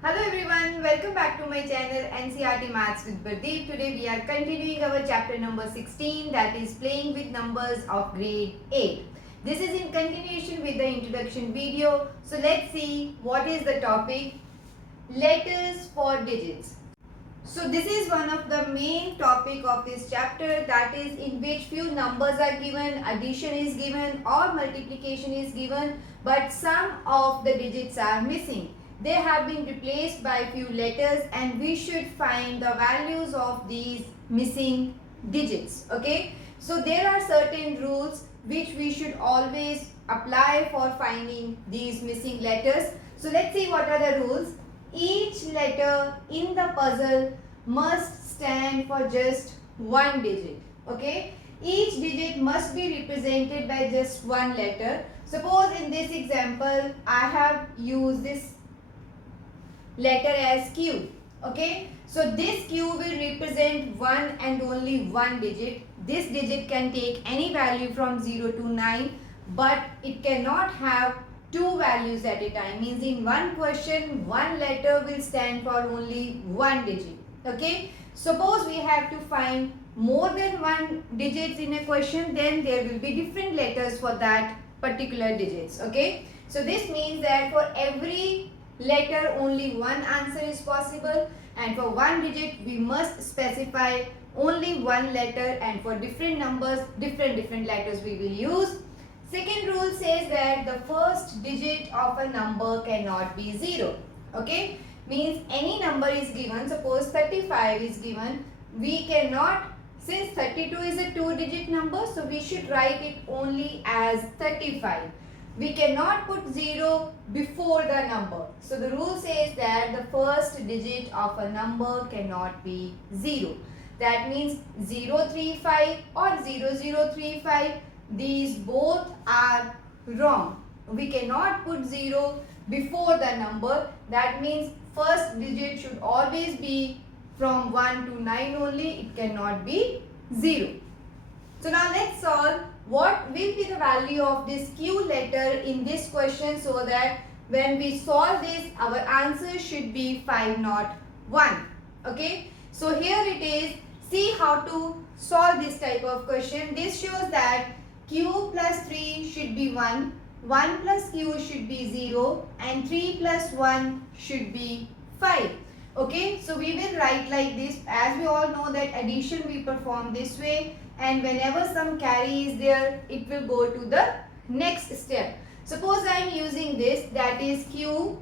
Hello everyone, welcome back to my channel NCRT Maths with Pradeep. Today we are continuing our chapter number 16, that is playing with numbers of grade 8. This is in continuation with the introduction video. So let's see what is the topic. Letters for digits. So this is one of the main topic of this chapter, that is in which few numbers are given, addition is given or multiplication is given, but some of the digits are missing. They have been replaced by few letters and we should find the values of these missing digits. Okay. So there are certain rules which we should always apply for finding these missing letters. So let's see what are the rules. Each letter in the puzzle must stand for just one digit. Okay. Each digit must be represented by just one letter. Suppose in this example, I have used this letter as Q. Okay. So this Q will represent one and only one digit. This digit can take any value from 0 to 9, but it cannot have two values at a time. Means in one question, one letter will stand for only one digit. Okay. Suppose we have to find more than one digits in a question, then there will be different letters for that particular digits. Okay. So this means that for every letter only one answer is possible, and for one digit we must specify only one letter, and for different numbers different letters we will use. Second rule says that the first digit of a number cannot be 0. Okay. Means any number is given, suppose 35 is given, we cannot, since 32 is a two digit number, so we should write it only as 35. We cannot put 0 before the number. So the rule says that the first digit of a number cannot be 0. That means 035 or 0035. These both are wrong. We cannot put 0 before the number. That means first digit should always be from 1 to 9 only. It cannot be 0. So now let's solve what will be the value of this Q letter in this question, so that when we solve this, our answer should be 501. Okay. So here it is. See how to solve this type of question. This shows that Q plus 3 should be 1, 1 plus Q should be 0, and 3 plus 1 should be 5. Okay, so we will write like this. As we all know that addition we perform this way, and whenever some carry is there, it will go to the next step. Suppose I am using this, that is Q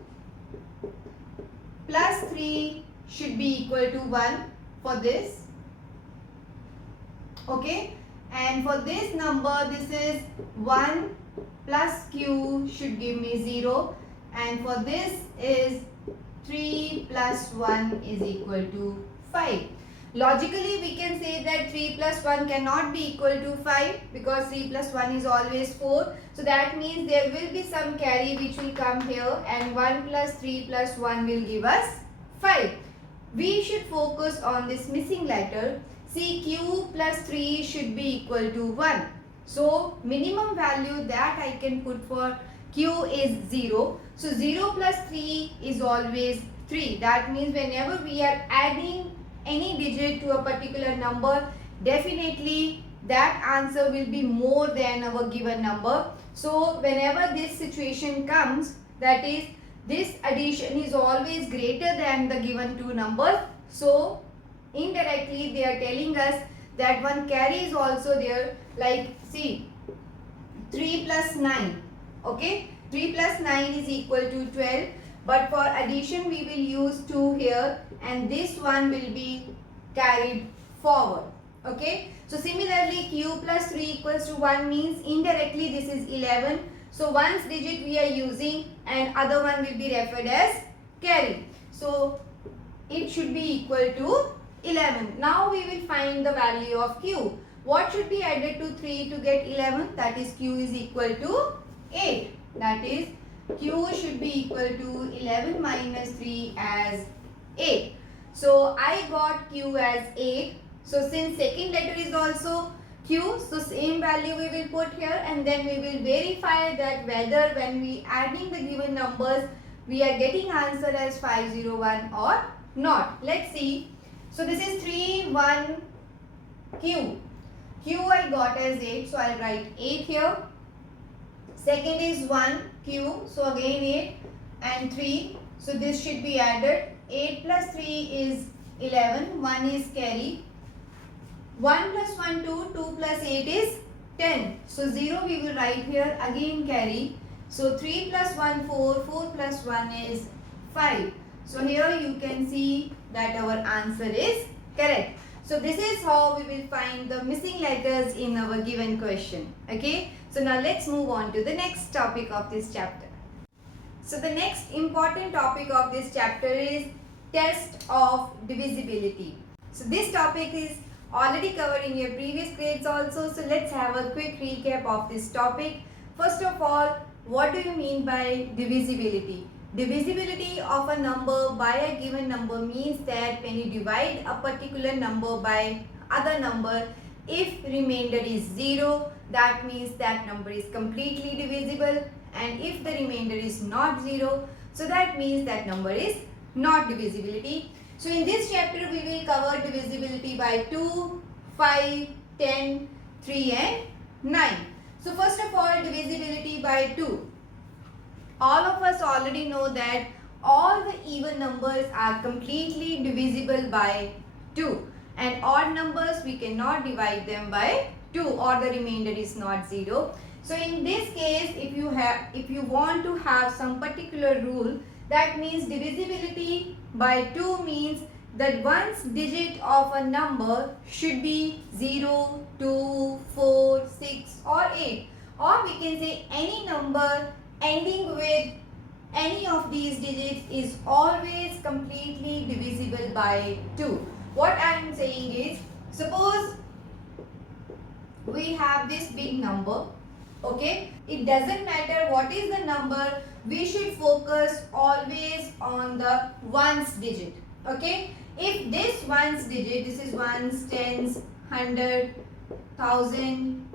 plus 3 should be equal to 1 for this. Okay. And for this number, this is 1 plus Q should give me 0. And for this is 3 plus 1 is equal to 5. Logically, we can say that 3 plus 1 cannot be equal to 5, because 3 plus 1 is always 4. So that means there will be some carry which will come here, and 1 plus 3 plus 1 will give us 5. We should focus on this missing letter. See, Q plus 3 should be equal to 1. So minimum value that I can put for Q is 0. So 0 plus 3 is always 3. That means whenever we are adding any digit to a particular number, definitely that answer will be more than our given number. So whenever this situation comes, that is this addition is always greater than the given two numbers. So indirectly they are telling us that one carry is also there. Like see, 3 plus 9. Okay, 3 plus 9 is equal to 12. But for addition we will use 2 here, and this one will be carried forward. Okay. So similarly, Q plus 3 equals to 1 means indirectly this is 11. So one's digit we are using and other one will be referred as carry. So it should be equal to 11. Now we will find the value of Q. What should be added to 3 to get 11? That is Q is equal to 8. That is Q should be equal to 11 minus 3 as 8. So I got Q as 8. So since second letter is also Q, so same value we will put here, and then we will verify that whether when we adding the given numbers we are getting answer as 501 or not. Let's see. So this is 3, 1, Q. Q I got as 8, so I'll write 8 here. Second is 1, Q, so again 8 and 3. So this should be added. 8 plus 3 is 11, 1 is carry. 1 plus 1, 2, 2 plus 8 is 10. So 0 we will write here, again carry. So 3 plus 1, 4, 4 plus 1 is 5. So here you can see that our answer is correct. So this is how we will find the missing letters in our given question. Okay. So now let's move on to the next topic of this chapter. So the next important topic of this chapter is test of divisibility. So this topic is already covered in your previous grades also. So let's have a quick recap of this topic. First of all, what do you mean by divisibility? Divisibility of a number by a given number means that when you divide a particular number by other number, if remainder is 0, that means that number is completely divisible, and if the remainder is not 0, so that means that number is not divisibility. So in this chapter we will cover divisibility by 2, 5, 10, 3 and 9. So first of all, divisibility by 2. All of us already know that all the even numbers are completely divisible by 2, and odd numbers we cannot divide them by 2 or the remainder is not 0. So in this case, if you want to have some particular rule, that means divisibility by 2 means that one's digit of a number should be 0, 2, 4, 6 or 8, or we can say any number ending with any of these digits is always completely divisible by 2. What I am saying is, suppose we have this big number, okay? It doesn't matter what is the number, we should focus always on the ones digit, okay? If this ones digit, this is ones, tens, 100, 1000,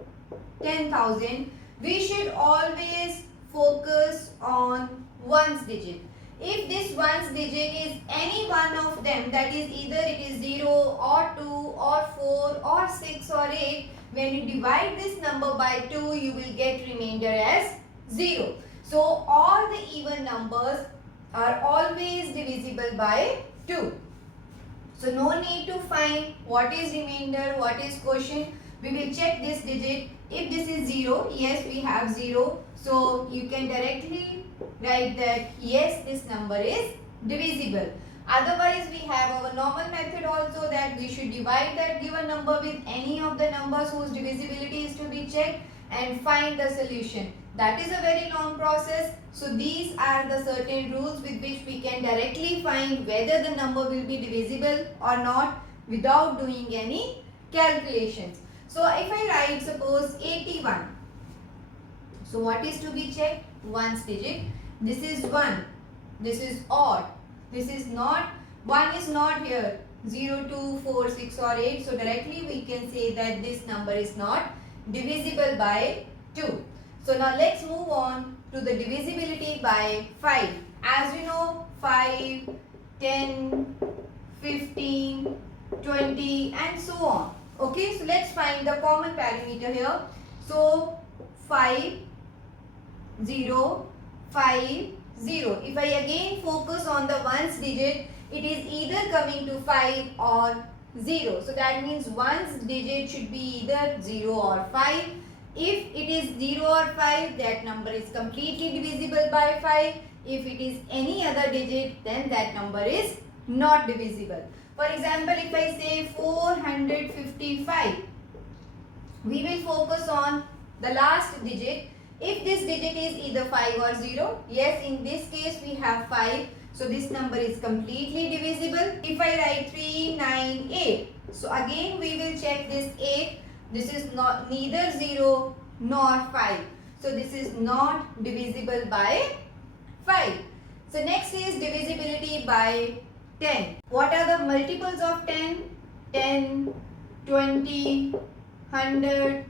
10,000, we should always focus on ones digit. If this ones digit is any one of them, that is either it is 0 or 2 or 4 or 6 or 8, when you divide this number by 2, you will get remainder as 0. So all the even numbers are always divisible by 2. So no need to find what is remainder, what is quotient. We will check this digit. If this is 0, yes, we have 0. So you can directly write that yes, this number is divisible. Otherwise, we have our normal method also, that we should divide that given number with any of the numbers whose divisibility is to be checked and find the solution. That is a very long process. So these are the certain rules with which we can directly find whether the number will be divisible or not without doing any calculations. So if I write suppose 81. So what is to be checked? Ones digit. This is 1. This is odd. This is not, 1 is not here. 0, 2, 4, 6 or 8. So directly we can say that this number is not divisible by 2. So now let's move on to the divisibility by 5. As you know, 5, 10, 15, 20 and so on. Okay, so let's find the common parameter here. So 5, 0, 5, 0. If I again focus on the ones digit, it is either coming to 5 or 0. So that means ones digit should be either 0 or 5. If it is 0 or 5, that number is completely divisible by 5. If it is any other digit, then that number is not divisible. For example, if I say 455, we will focus on the last digit. If this digit is either 5 or 0, yes, in this case we have 5. So this number is completely divisible. If I write 398, so again we will check this 8. This is not neither 0 nor 5. So this is not divisible by 5. So next is divisibility by 10. What are the multiples of 10? 10, 20, 100,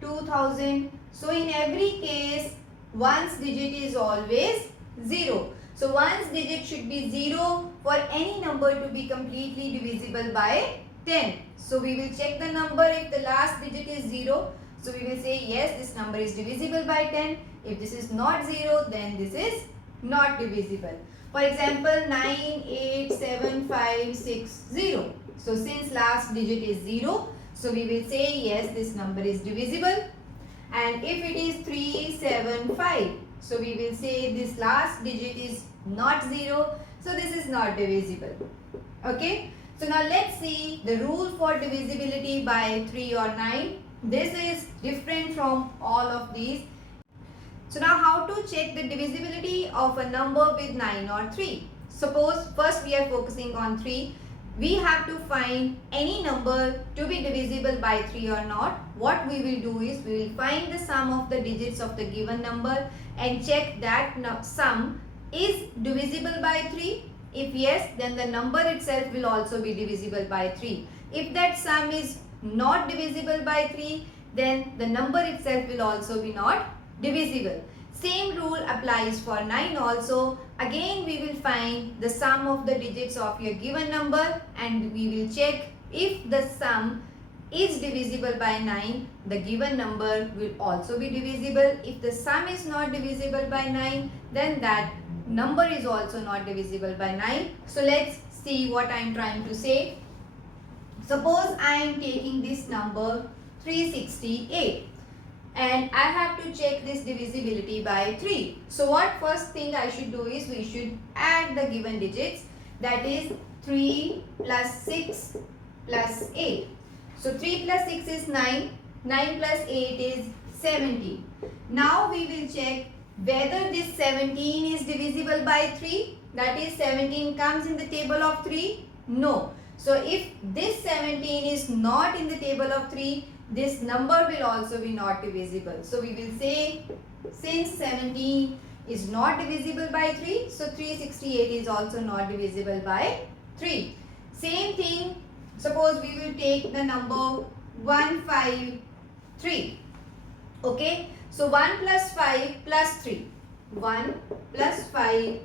2000. So in every case, ones digit is always 0. So one's digit should be 0 for any number to be completely divisible by 10. So we will check the number. If the last digit is 0, so we will say yes, this number is divisible by 10. If this is not 0, then this is not divisible. For example, 9, 8, 7, 5, 6, 0. So since last digit is 0, so we will say yes, this number is divisible. And if it is 3, 7, 5, so we will say this last digit is not 0, so this is not divisible. Okay. So now let's see the rule for divisibility by 3 or 9. This is different from all of these. So now how to check the divisibility of a number with 9 or 3. Suppose first we are focusing on 3. We have to find any number to be divisible by 3 or not. What we will do is we will find the sum of the digits of the given number and check that sum is divisible by 3. If yes, then the number itself will also be divisible by 3. If that sum is not divisible by 3, then the number itself will also be not divisible. Same rule applies for 9 also. Again, we will find the sum of the digits of your given number and we will check if the sum is divisible by 9, the given number will also be divisible. If the sum is not divisible by 9, then that number is also not divisible by 9. So let's see what I am trying to say. Suppose I am taking this number 368 and I have to check this divisibility by 3. So what first thing I should do is we should add the given digits, that is 3 plus 6 plus 8. So 3 plus 6 is 9, 9 plus 8 is 17. Now we will check whether this 17 is divisible by 3, that is 17 comes in the table of 3. No. So if this 17 is not in the table of 3, this number will also be not divisible. So we will say since 17 is not divisible by 3, so 368 is also not divisible by 3. Same thing, suppose we will take the number 153. Okay, so 1 plus 5 plus 3. 1 plus 5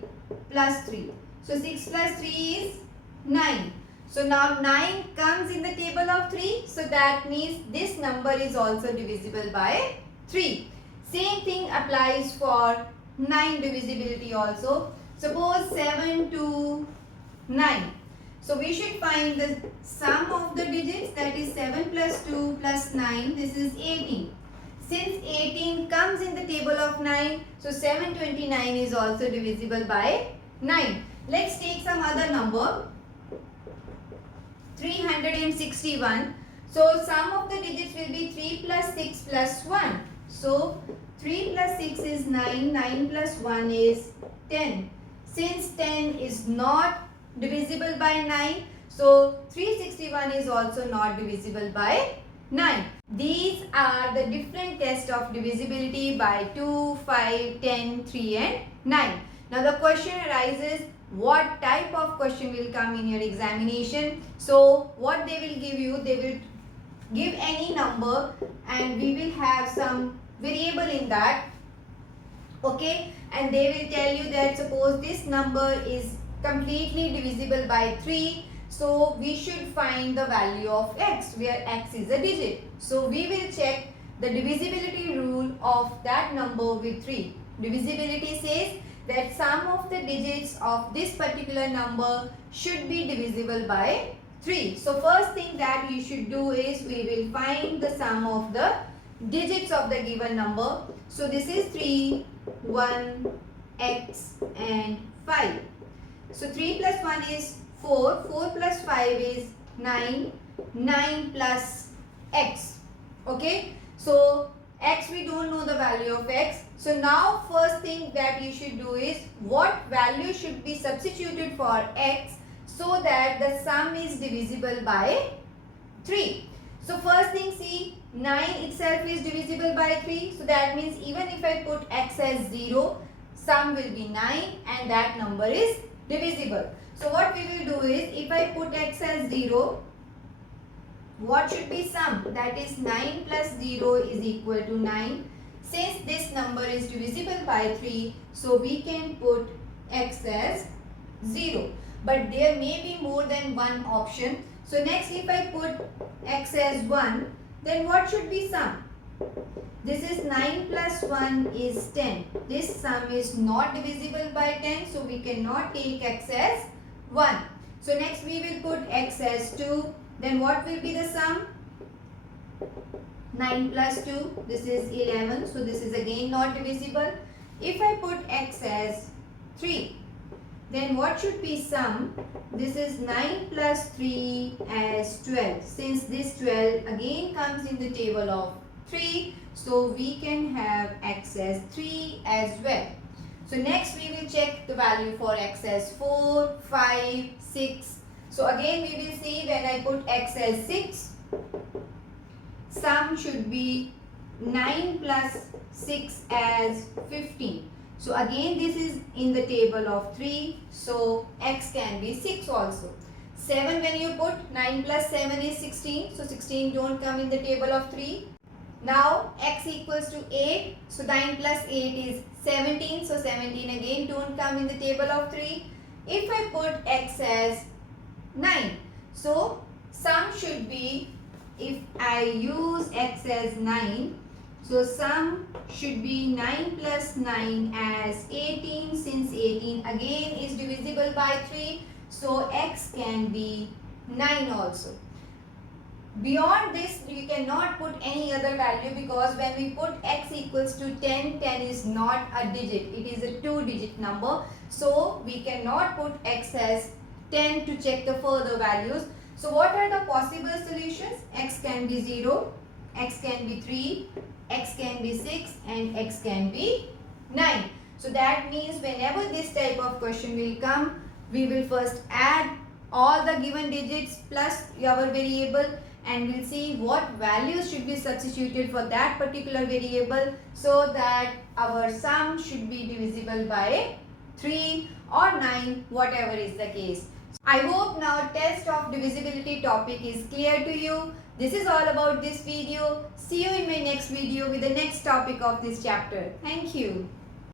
plus 3. So 6 plus 3 is 9. So now 9 comes in the table of 3. So that means this number is also divisible by 3. Same thing applies for 9 divisibility also. Suppose 7 to 9. So we should find the sum of the digits, that is 7 plus 2 plus 9. This is 18. Since 18 comes in the table of 9, so 729 is also divisible by 9. Let's take some other number. 361. So sum of the digits will be 3 plus 6 plus 1. So 3 plus 6 is 9, 9 plus 1 is 10. Since 10 is not divisible by 9, so 361 is also not divisible by 9. These are the different tests of divisibility by 2, 5, 10, 3 and 9. Now the question arises, what type of question will come in your examination? So what they will give you, they will give any number and we will have some variable in that. Okay, and they will tell you that suppose this number is completely divisible by 3, so we should find the value of x, where x is a digit. So we will check the divisibility rule of that number with 3. Divisibility says that sum of the digits of this particular number should be divisible by 3. So first thing that we should do is we will find the sum of the digits of the given number. So this is 3, 1, x and 5. So 3 plus 1 is 4, 4 plus 5 is 9, 9 plus x. Okay, so x we don't know the value of x. So now first thing that you should do is what value should be substituted for x so that the sum is divisible by 3. So first thing, see, 9 itself is divisible by 3. So that means even if I put x as 0, sum will be 9 and that number is divisible. So what we will do is if I put x as 0, what should be sum? That is 9 plus 0 is equal to 9. Since this number is divisible by 3, so we can put x as 0. But there may be more than one option. So next, if I put x as 1, then what should be sum? This is 9 plus 1 is 10. This sum is not divisible by 10, so we cannot take x as 1. So next we will put x as 2. Then what will be the sum? 9 plus 2, this is 11. So this is again not divisible. If I put x as 3, then what should be sum? This is 9 plus 3 as 12. Since this 12 again comes in the table of 3, so we can have x as 3 as well. So next we will check the value for x as 4, 5, 6. So again we will see when I put x as 6, sum should be 9 plus 6 as 15. So again this is in the table of 3, so x can be 6 also. 7 when you put 9 plus 7 is 16, so 16 don't come in the table of 3. Now x equals to 8, so 9 plus 8 is 17, so 17 again don't come in the table of 3. If I put x as 9, so sum should be, if I use x as 9, so sum should be 9 plus 9 as 18, since 18 again is divisible by 3, so x can be 9 also. Beyond this, you cannot put any other value, because when we put x equals to 10, 10 is not a digit, it is a 2-digit number. So we cannot put x as 10 to check the further values. So what are the possible solutions? X can be 0, x can be 3, x can be 6 and x can be 9. So that means whenever this type of question will come, we will first add all the given digits plus our variable, and we'll see what values should be substituted for that particular variable, so that our sum should be divisible by 3 or 9, whatever is the case. I hope now test of divisibility topic is clear to you. This is all about this video. See you in my next video with the next topic of this chapter. Thank you.